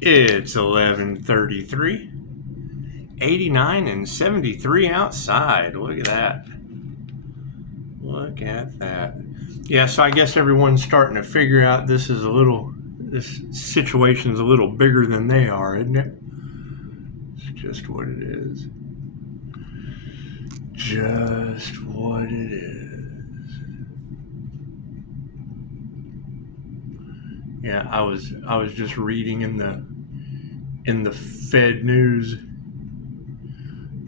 It's 11:33, 89 and 73 outside. Look at that. Look at that. Yeah, so I guess everyone's starting to figure out this situation's a little bigger than they are, isn't it? It's just what it is. Just what it is. Yeah, I was just reading in the Fed news.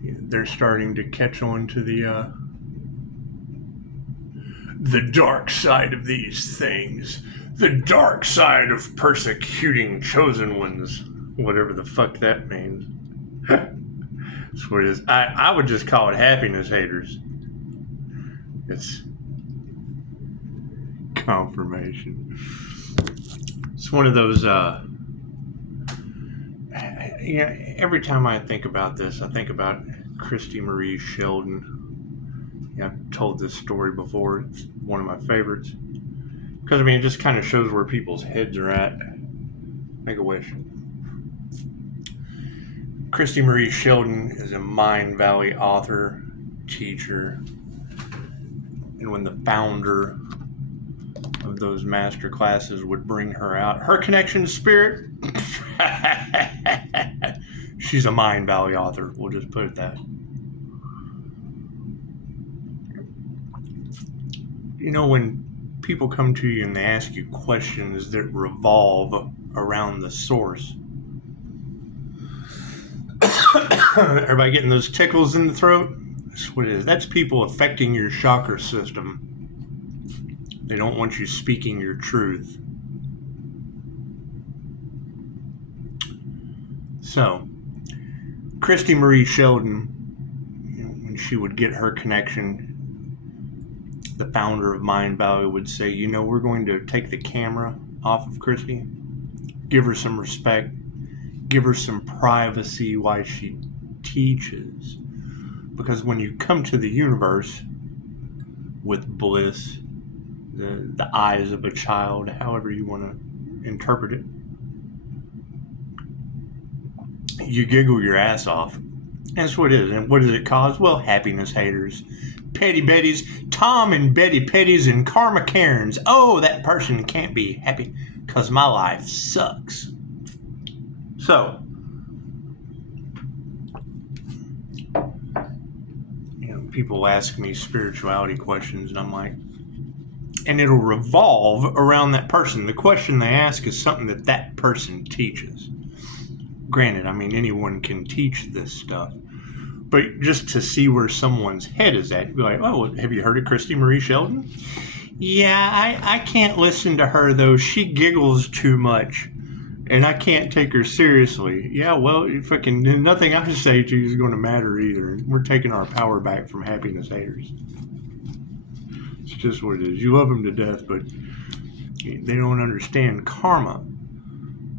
They're starting to catch on to the dark side of these things. The dark side of persecuting chosen ones. Whatever the fuck that means. That's what it is. I would just call it happiness haters. It's confirmation. It's one of those, every time I think about this, I think about Christy Marie Sheldon. I've told this story before. It's one of my favorites. Because, it just kind of shows where people's heads are at. Make a wish. Christy Marie Sheldon is a Mind Valley author, teacher, and when the founder of those master classes would bring her out, her connection to spirit, she's a Mind Valley author, we'll just put it that. When people come to you and they ask you questions that revolve around the source, everybody getting those tickles in the throat? That's what it is. That's people affecting your chakra system. They don't want you speaking your truth. So, Christy Marie Sheldon, when she would get her connection, the founder of Mind Valley would say, we're going to take the camera off of Christy, give her some respect, give her some privacy while she teaches. Because when you come to the universe with bliss, the eyes of a child, however you want to interpret it, you giggle your ass off. That's what it is. And what does it cause? Well, happiness haters, petty betties, Tom and Betty Petties, and Karma Karens. Oh, that person can't be happy because my life sucks. So, people ask me spirituality questions, and I'm like, and it'll revolve around that person. The question they ask is something that person teaches. Granted, anyone can teach this stuff, but just to see where someone's head is at, you'd be like, oh, have you heard of Christy Marie Sheldon? Yeah, I can't listen to her, though. She giggles too much, and I can't take her seriously. Yeah, well, fucking nothing I say to you is going to matter either. We're taking our power back from happiness haters. It's just what it is. You love them to death, but they don't understand karma.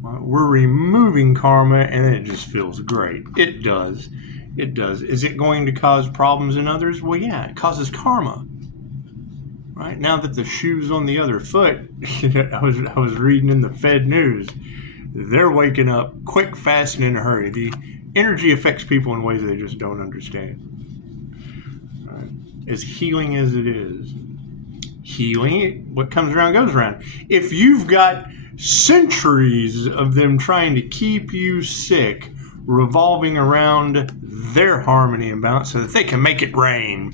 We're removing karma, and then it just feels great. It does. It does. Is it going to cause problems in others? Well, yeah, it causes karma. Right now that the shoe's on the other foot, I was reading in the Fed news. They're waking up quick, fast, and in a hurry. The energy affects people in ways they just don't understand. Right? As healing as it is, what comes around goes around. If you've got centuries of them trying to keep you sick, revolving around their harmony and balance so that they can make it rain,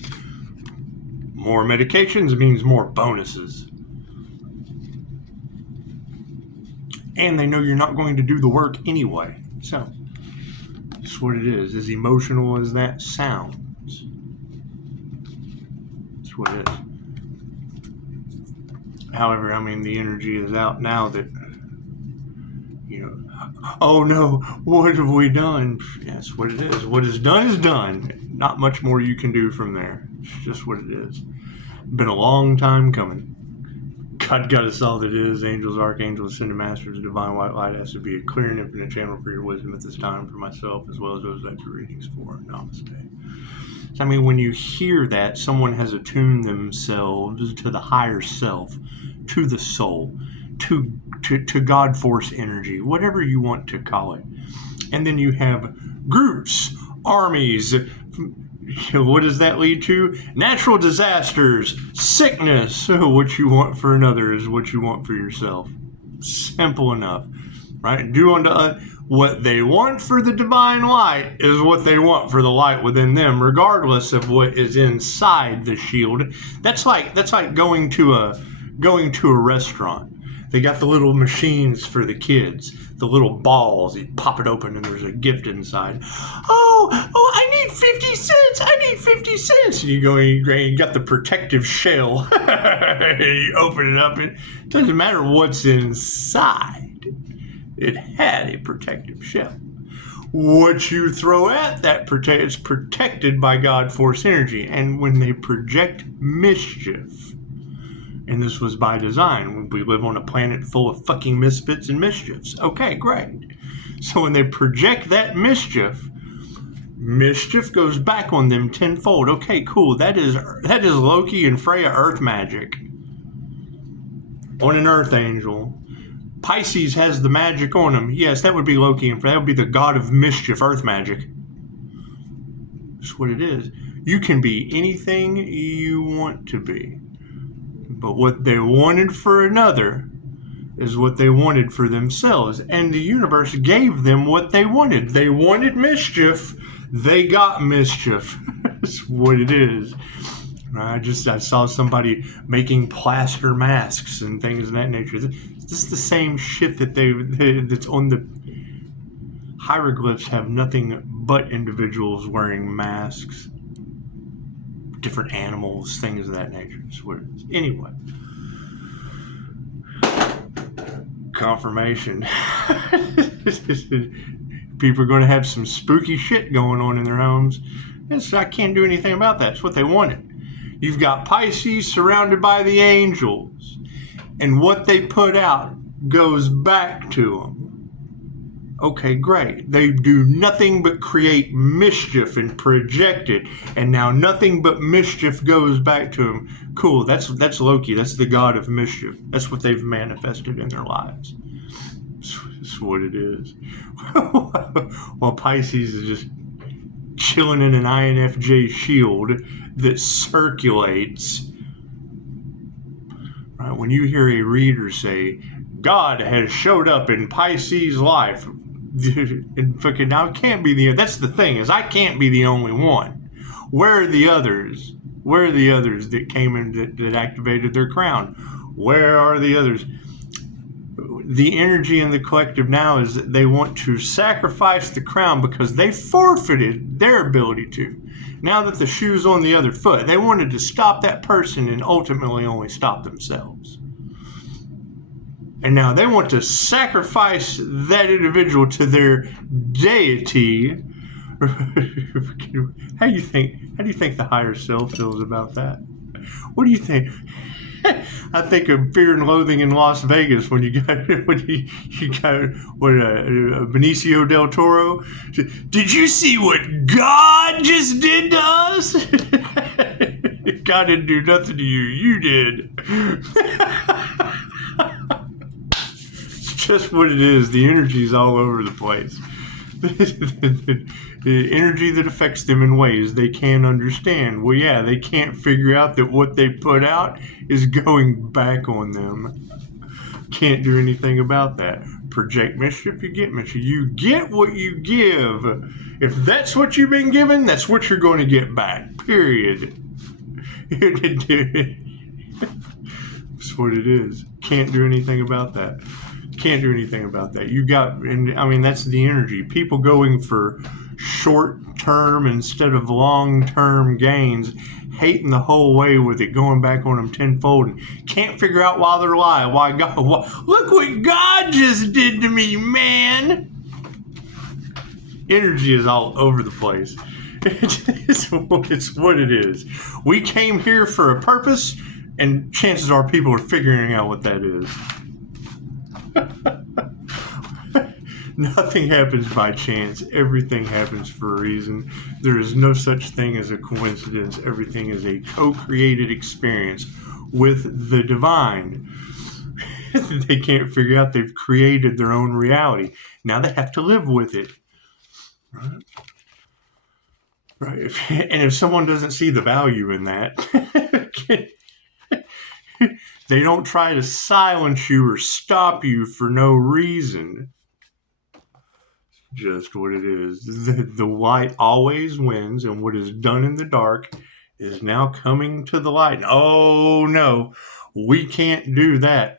more medications means more bonuses. And they know you're not going to do the work anyway. So, that's what it is. As emotional as that sounds, that's what it is. However, the energy is out now that, oh no, what have we done? That's what it is. What is done is done. Not much more you can do from there. It's just what it is. Been a long time coming. God got us all that is. Angels, archangels, ascended masters, divine white light has to be a clear and infinite channel for your wisdom at this time for myself as well as those that do readings for. Namaste. So, when you hear that, someone has attuned themselves to the higher self, to the soul, to God force energy, whatever you want to call it. And then you have groups, armies. What does that lead to? Natural disasters, sickness. What you want for another is what you want for yourself. Simple enough, right? Do unto what they want for the divine light is what they want for the light within them, regardless of what is inside the shield. That's like going to a restaurant. They got the little machines for the kids, the little balls. You pop it open and there's a gift inside. Oh, I need 50 cents. I need 50 cents. And you go and you got the protective shell. You open it up. It doesn't matter what's inside. It had a protective shell. What you throw at that is protected by God force energy. And when they project mischief, and this was by design. We live on a planet full of fucking misfits and mischiefs. Okay, great. So when they project that mischief goes back on them tenfold. Okay, cool. That is Loki and Freya earth magic on an earth angel. Pisces has the magic on him. Yes, that would be Loki and Freya. That would be the god of mischief, earth magic. That's what it is. You can be anything you want to be. But what they wanted for another is what they wanted for themselves. And the universe gave them what they wanted. They wanted mischief. They got mischief. That's what it is. I saw somebody making plaster masks and things of that nature. This is the same shit that's on the hieroglyphs. Have nothing but individuals wearing masks. Different animals, things of that nature. That's what it is. Anyway. Confirmation. People are going to have some spooky shit going on in their homes. And so I can't do anything about that. It's what they wanted. You've got Pisces surrounded by the angels. And what they put out goes back to them. Okay, great. They do nothing but create mischief and project it. And now nothing but mischief goes back to them. Cool, that's Loki. That's the god of mischief. That's what they've manifested in their lives. That's what it is. While Pisces is just chilling in an INFJ shield that circulates. Right? When you hear a reader say, God has showed up in Pisces' life, and fucking now it can't be that's the thing, is I can't be the only one. Where are the others? Where are the others that came in that activated their crown? Where are the others? The energy in the collective now is that they want to sacrifice the crown because they forfeited their ability to. Now that the shoe's on the other foot, they wanted to stop that person and ultimately only stop themselves. And now they want to sacrifice that individual to their deity. How do you think the higher self feels about that? What do you think? I think of Fear and Loathing in Las Vegas when you got Benicio del Toro. Did you see what God just did to us? God didn't do nothing to you. You did. It's just what it is. The energy's all over the place. The energy that affects them in ways they can't understand. Well, yeah, they can't figure out that what they put out is going back on them. Can't do anything about that. Project mischief, you get mischief. You get what you give. If that's what you've been given, that's what you're going to get back. Period. That's what it is. Can't do anything about that. Can't do anything about that. You got, and I mean, that's the energy. People going for short-term instead of long-term gains, hating the whole way with it going back on them tenfold, and can't figure out why they're lying. Why God? Look what God just did to me, man. Energy is all over the place. It's what it is. We came here for a purpose, and chances are people are figuring out what that is. Nothing happens by chance. Everything happens for a reason. There is no such thing as a coincidence. Everything is a co-created experience with the divine. They can't figure out they've created their own reality. Now they have to live with it. Right? Right. And if someone doesn't see the value in that, they don't try to silence you or stop you for no reason. Just what it is. The light always wins, and what is done in the dark is now coming to the light. Oh, no, we can't do that.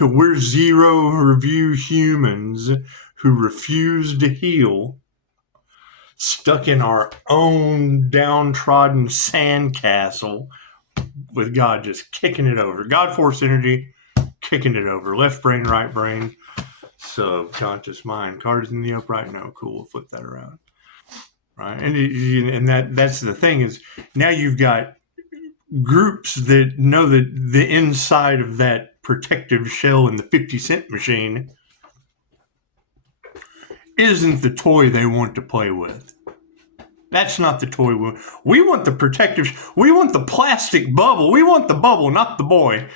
We're zero review humans who refuse to heal, stuck in our own downtrodden sandcastle with God just kicking it over. God force energy, kicking it over. Left brain, right brain, subconscious mind. Cards in the upright. No, cool. We'll flip that around. Right. And that's the thing is now you've got groups that know that the inside of that protective shell in the 50-cent machine isn't the toy they want to play with. That's not the toy we want. The protective. We want the plastic bubble. We want the bubble, not the boy.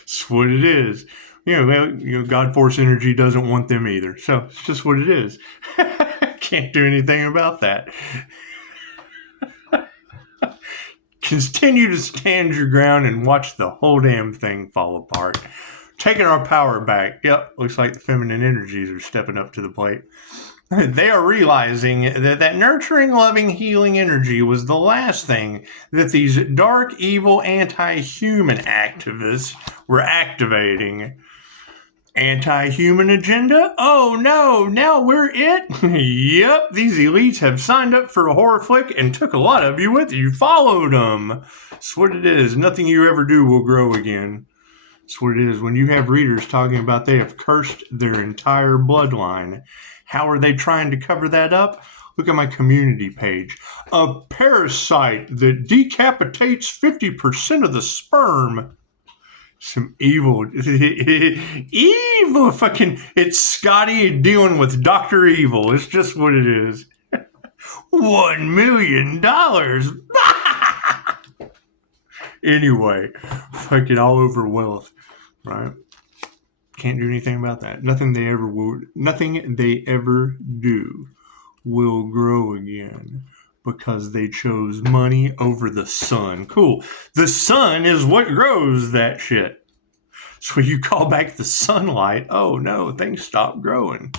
That's what it is. God force energy doesn't want them either. So it's just what it is. Can't do anything about that. Continue to stand your ground and watch the whole damn thing fall apart. Taking our power back. Yep, looks like the feminine energies are stepping up to the plate. They are realizing that nurturing, loving, healing energy was the last thing that these dark, evil, anti-human activists were activating. Anti-human agenda? Oh no, now we're it? Yep, these elites have signed up for a horror flick and took a lot of you with you. Followed them. That's what it is. Nothing you ever do will grow again. That's what it is. When you have readers talking about they have cursed their entire bloodline, how are they trying to cover that up? Look at my community page. A parasite that decapitates 50% of the sperm. Some evil fucking, it's Scotty dealing with Dr. Evil. It's just what it is. $1 million. Anyway, fucking all over wealth, right? Can't do anything about that. Nothing they ever do will grow again because they chose money over the sun. Cool. The sun is what grows that shit. So you call back the sunlight. Oh no, things stop growing.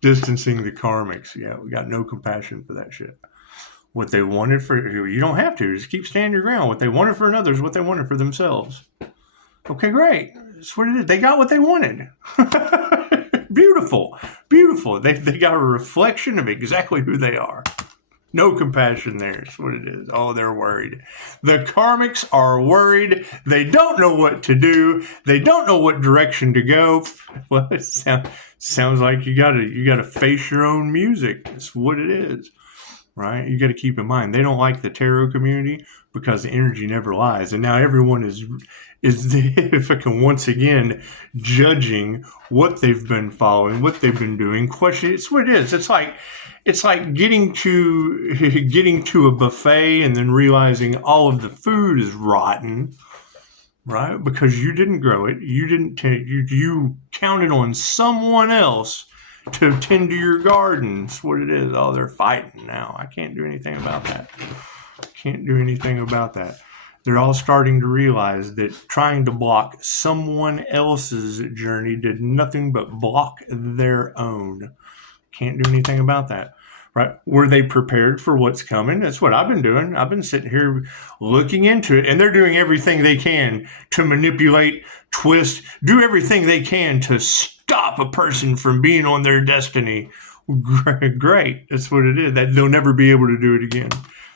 Distancing the karmics. Yeah, we got no compassion for that shit. What they wanted for you don't have to. Just keep standing your ground. What they wanted for another is what they wanted for themselves. Okay, great. That's what it is. They got what they wanted. Beautiful. Beautiful. They got a reflection of exactly who they are. No compassion there. That's what it is. Oh, they're worried. The karmics are worried. They don't know what to do. They don't know what direction to go. Well, it sounds like you gotta face your own music. That's what it is. Right? You got to keep in mind, they don't like the tarot community because the energy never lies. And now everyone is fucking once again judging what they've been following, what they've been doing. Question, it's what it is. It's like getting to a buffet and then realizing all of the food is rotten, right? Because you didn't grow it. You counted on someone else to tend to your garden. That's what it is. Oh, they're fighting now. I can't do anything about that. They're all starting to realize that trying to block someone else's journey did nothing but block their own. Can't do anything about that. Right? Were they prepared for what's coming? That's what I've been doing. I've been sitting here looking into it, and they're doing everything they can to manipulate, twist, do everything they can to stop a person from being on their destiny. Great. That's what it is. That they'll never be able to do it again.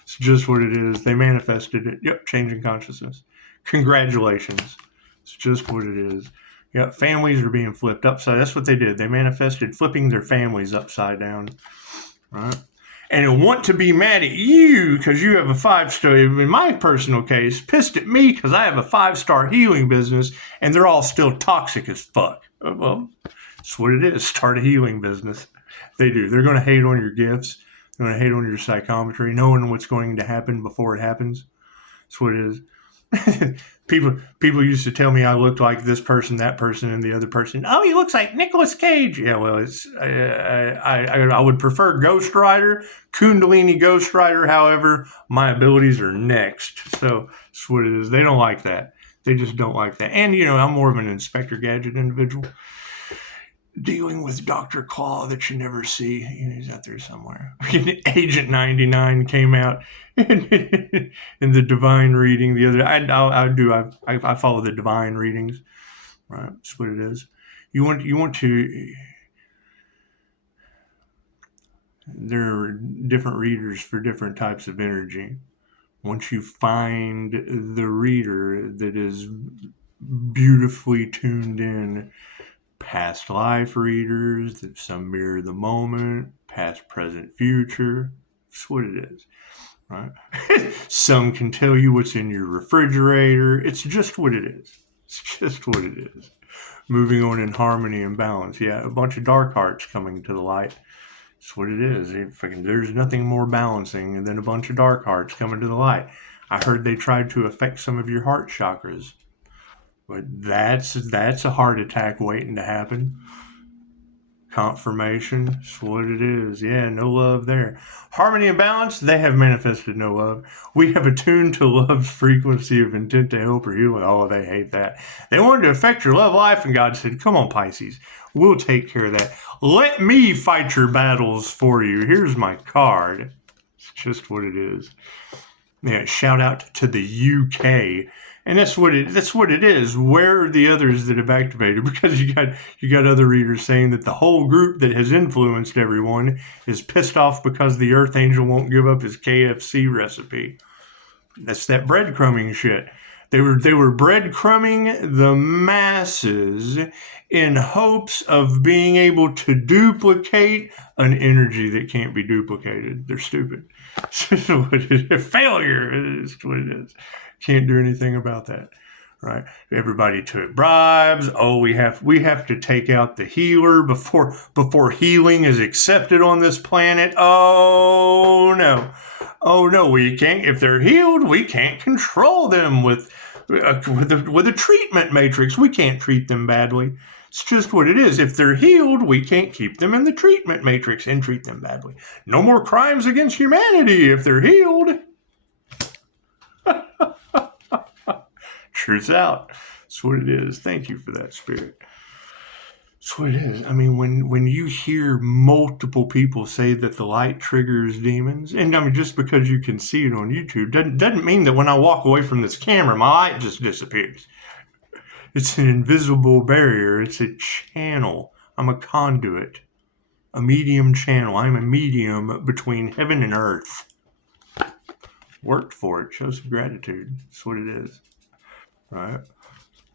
It's just what it is. They manifested it. Yep, changing consciousness. Congratulations. It's just what it is. Yep, families are being flipped upside. That's what they did. They manifested flipping their families upside down. Right? And they'll want to be mad at you because you have a 5-star. In my personal case, pissed at me because I have a 5-star healing business and they're all still toxic as fuck. Well, that's what it is. Start a healing business. They do. They're going to hate on your gifts. They're going to hate on your psychometry, knowing what's going to happen before it happens. That's what it is. People used to tell me I looked like this person, that person, and the other person. Oh, he looks like Nicolas Cage. Yeah, well, I would prefer Ghost Rider, Kundalini Ghost Rider. However, my abilities are next. So that's what it is. They don't like that. They just don't like that. And, I'm more of an Inspector Gadget individual. Dealing with Dr. Claw that you never see. He's out there somewhere. Agent 99 came out in the divine reading the other. I follow the divine readings. Right, that's what it is. You want to. There are different readers for different types of energy. Once you find the reader that is beautifully tuned in, past life readers, that some mirror the moment, past, present, future. That's what it is, right? Some can tell you what's in your refrigerator. It's just what it is. It's just what it is. Moving on in harmony and balance. Yeah, a bunch of dark hearts coming to the light. That's what it is. There's nothing more balancing than a bunch of dark hearts coming to the light. I heard they tried to affect some of your heart chakras. But that's a heart attack waiting to happen. Confirmation, that's what it is. Yeah, no love there. Harmony and balance, they have manifested no love. We have attuned to love's frequency of intent to help or heal. Oh, they hate that. They wanted to affect your love life, and God said, come on, Pisces, we'll take care of that. Let me fight your battles for you. Here's my card. It's just what it is. Yeah, shout out to the UK. And that's what it is. Where are the others that have activated? Because you got other readers saying that the whole group that has influenced everyone is pissed off because the Earth Angel won't give up his KFC recipe. That's that breadcrumbing shit. They were breadcrumbing the masses in hopes of being able to duplicate an energy that can't be duplicated. They're stupid. Failure is what it is. Can't do anything about that, right? Everybody took bribes. Oh, we have to take out the healer before healing is accepted on this planet. Oh no, we can't. If they're healed, we can't control them with a treatment matrix. We can't treat them badly. It's just what it is. If they're healed, we can't keep them in the treatment matrix and treat them badly. No more crimes against humanity if they're healed. Truth's out. That's what it is. Thank you for that, Spirit. That's what it is. I mean, when you hear multiple people say that the light triggers demons, and I mean, just because you can see it on YouTube doesn't mean that when I walk away from this camera, my light just disappears. It's an invisible barrier. It's a channel. I'm a conduit, a medium channel. I'm a medium between heaven and earth. Worked for it. Show some gratitude. That's what it is. Right?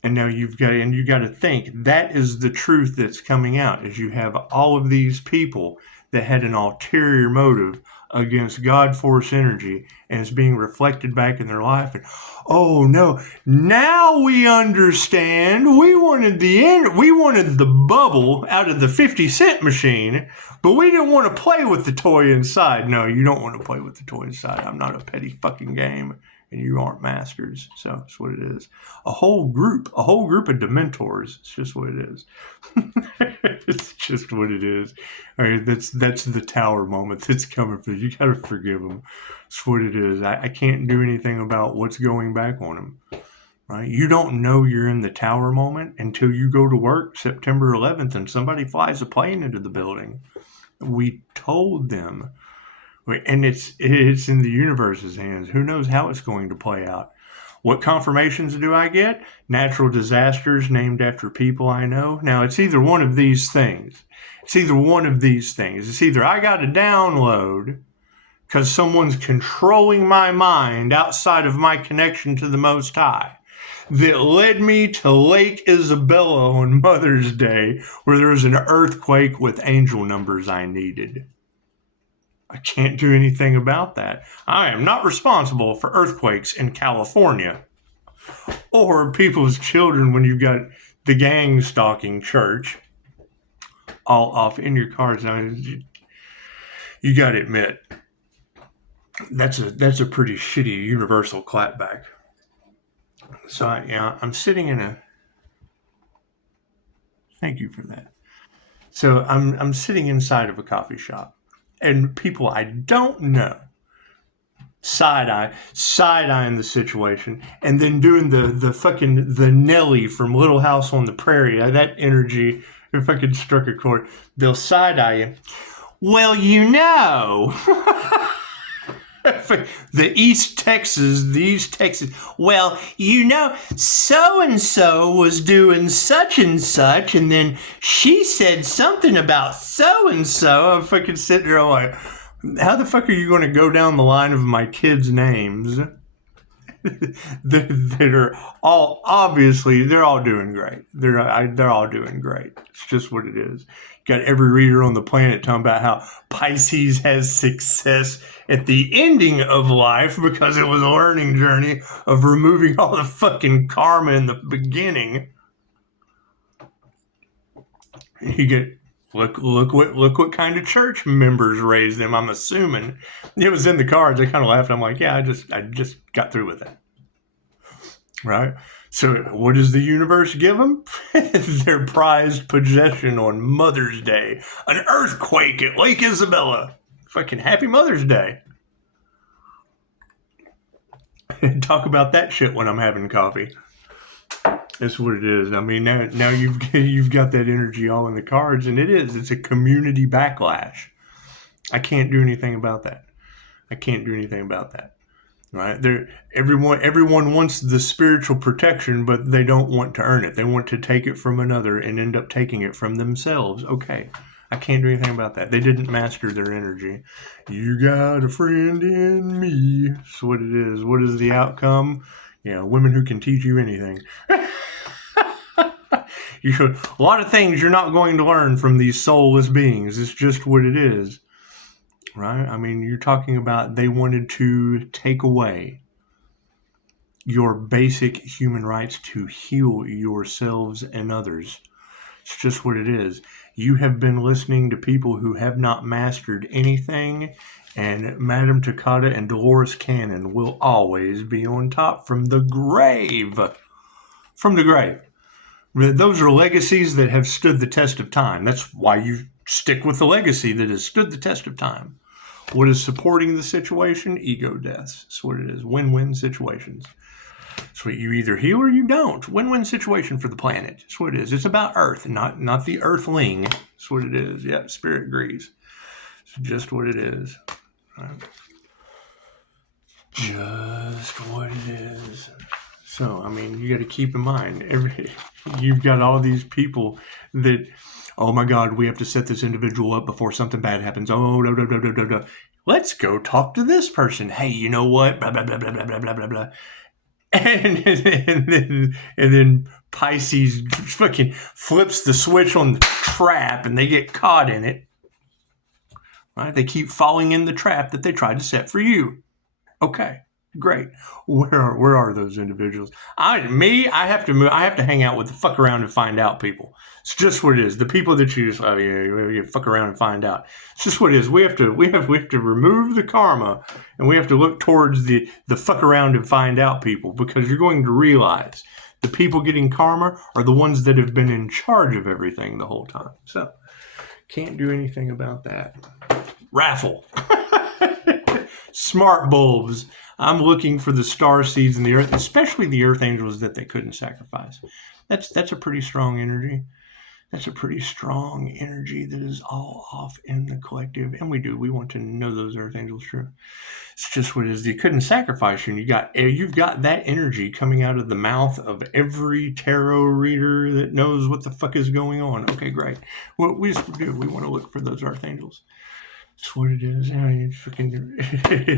And now you got to think that is the truth that's coming out, is you have all of these people that had an ulterior motive against God force energy, and it's being reflected back in their life. And oh no, now we understand. We wanted the bubble out of the 50-cent machine, but we didn't want to play with the toy inside. No, you don't want to play with the toy inside. I'm not a petty fucking game, and you aren't masters. So that's what it is. A whole group of Dementors. It's just what it is. It's just what it is. I mean, that's the tower moment that's coming for you. You gotta forgive them. It's what it is. I can't do anything about what's going back on them. Right? You don't know you're in the tower moment until you go to work September 11th and somebody flies a plane into the building. We told them. And it's in the universe's hands. Who knows how it's going to play out? What confirmations do I get? Natural disasters named after people I know. Now, it's either one of these things. It's either I got a download because someone's controlling my mind outside of my connection to the Most High that led me to Lake Isabella on Mother's Day, where there was an earthquake with angel numbers I needed. I can't do anything about that. I am not responsible for earthquakes in California or people's children when you've got the gang stalking church all off in your cars. I mean, you got to admit, that's a pretty shitty universal clapback. So I'm sitting in a. Thank you for that. So I'm sitting inside of a coffee shop, and people I don't know side-eyeing the situation, and then doing the fucking the Nelly from Little House on the Prairie. That energy, if I could struck a chord, they'll side-eye you. Well, you know. The East Texas. Well, you know, so-and-so was doing such and such, and then she said something about so-and-so. I'm fucking sitting there like, how the fuck are you going to go down the line of my kids' names? that are all, obviously, they're all doing great. They're all doing great. It's just what it is. Got every reader on the planet talking about how Pisces has success at the ending of life because it was a learning journey of removing all the fucking karma in the beginning. You get look what kind of church members raised them. I'm assuming it was in the cards. I kind of laughed. I'm like, yeah, I just got through with it. Right? So what does the universe give them? Their prized possession on Mother's Day. An earthquake at Lake Isabella. Fucking happy Mother's Day. Talk about that shit when I'm having coffee. That's what it is. I mean, now you've got that energy all in the cards, and it's a community backlash. I can't do anything about that. Right? Everyone wants the spiritual protection, but they don't want to earn it. They want to take it from another and end up taking it from themselves. Okay. I can't do anything about that. They didn't master their energy. You got a friend in me. That's what it is. What is the outcome? Women who can teach you anything. A lot of things you're not going to learn from these soulless beings. It's just what it is. Right? I mean, you're talking about they wanted to take away your basic human rights to heal yourselves and others. It's just what it is. You have been listening to people who have not mastered anything, and Madame Takata and Dolores Cannon will always be on top from the grave. From the grave. Those are legacies that have stood the test of time. That's why you stick with the legacy that has stood the test of time. What is supporting the situation? Ego deaths. That's what it is. Win-win situations. So you either heal or you don't. Win-win situation for the planet. That's what it is. It's about Earth, not the Earthling. That's what it is. Yep, Spirit agrees. It's just what it is. Right. Just what it is. So, I mean, you got to keep in mind, you've got all these people that, oh my God, we have to set this individual up before something bad happens. Oh, no. Let's go talk to this person. Hey, you know what? Blah, blah, blah, blah, blah, blah, blah, blah, blah. And then Pisces fucking flips the switch on the trap and they get caught in it. Right? They keep falling in the trap that they tried to set for you. Okay. Great. Where are those individuals? I have to move. I have to hang out with the fuck around and find out people. It's just what it is. The people that you just you fuck around and find out. It's just what it is. We have to remove the karma, and we have to look towards the fuck around and find out people, because you're going to realize the people getting karma are the ones that have been in charge of everything the whole time. So can't do anything about that. Raffle. Smart bulbs. I'm looking for the star seeds in the earth, especially the earth angels that they couldn't sacrifice. That's a pretty strong energy. That's a pretty strong energy that is all off in the collective. And we want to know those earth angels true. It's just what it is. They couldn't sacrifice you, and you've got that energy coming out of the mouth of every tarot reader that knows what the fuck is going on. Okay, great. Well, we want to look for those earth angels. That's what it is.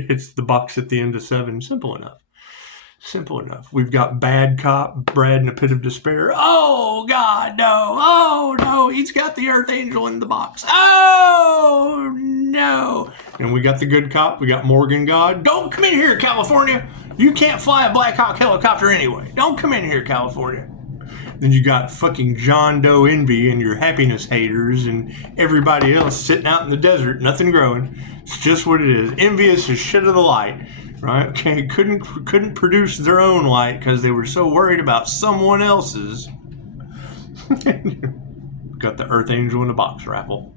It's the box at the end of 7. Simple enough. We've got bad cop Brad in a pit of despair. Oh, God, no. Oh, no. He's got the earth angel in the box. Oh, no. And we got the good cop. We got Morgan God. Don't come in here, California. You can't fly a Black Hawk helicopter anyway. Don't come in here, California. Then you got fucking John Doe envy and your happiness haters and everybody else sitting out in the desert, nothing growing. It's just what it is. Envious as shit of the light. right? Okay, couldn't produce their own light because they were so worried about someone else's. Got the Earth Angel in the box raffle.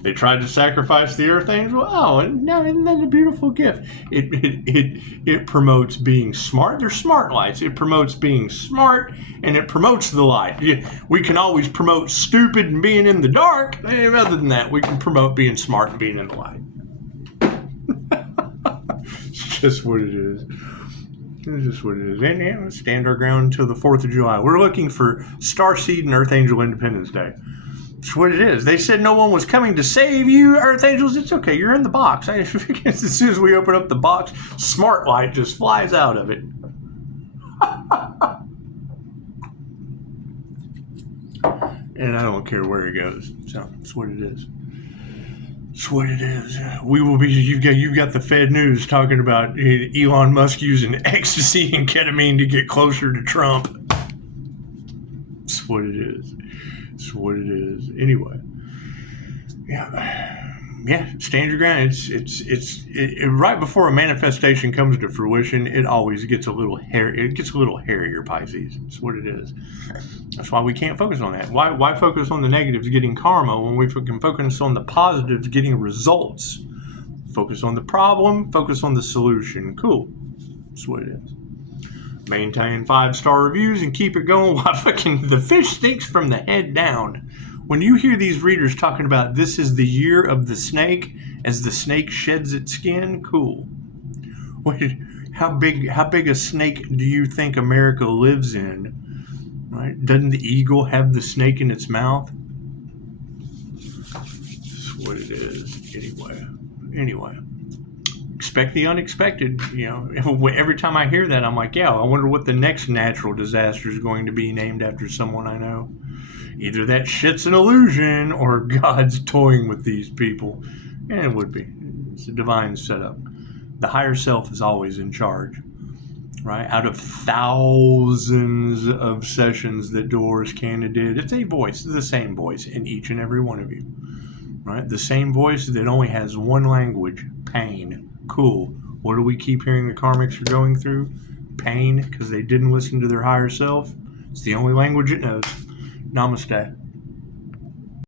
They tried to sacrifice the Earth Angel. Oh, and now isn't that a beautiful gift? It promotes being smart. They're smart lights. It promotes being smart, and it promotes the light. We can always promote stupid and being in the dark. Other than that, we can promote being smart and being in the light. It's just what it is. It's just what it is. And yeah, stand our ground until the 4th of July. We're looking for Starseed and Earth Angel Independence Day. It's what it is. They said no one was coming to save you, Earth Angels. It's okay. You're in the box. As soon as we open up the box, smart light just flies out of it. And I don't care where it goes. So it's what it is. It's what it is. We will be. You've got the Fed News talking about Elon Musk using ecstasy and ketamine to get closer to Trump. It's what it is. It's what it is. Anyway, yeah. Stand your ground. It's right before a manifestation comes to fruition. It always gets a little hair. It gets a little hairier, Pisces. It's what it is. That's why we can't focus on that. Why focus on the negatives getting karma when we can focus on the positives getting results? Focus on the problem. Focus on the solution. Cool. That's what it is. Maintain 5-star reviews and keep it going while fucking the fish stinks from the head down. When you hear these readers talking about this is the year of the snake as the snake sheds its skin, cool. Wait, how big a snake do you think America lives in? Right? Doesn't the eagle have the snake in its mouth? That's what it is. Anyway. Expect the unexpected. Every time I hear that, I'm like, yeah, I wonder what the next natural disaster is going to be named after someone I know. Either that shit's an illusion or God's toying with these people. And it would be. It's a divine setup. The higher self is always in charge, right? Out of thousands of sessions that Dolores Cannon did, it's a voice, the same voice in each and every one of you, right? The same voice that only has one language, pain. Cool. What do we keep hearing the karmics are going through? Pain, because they didn't listen to their higher self. It's the only language it knows. Namaste.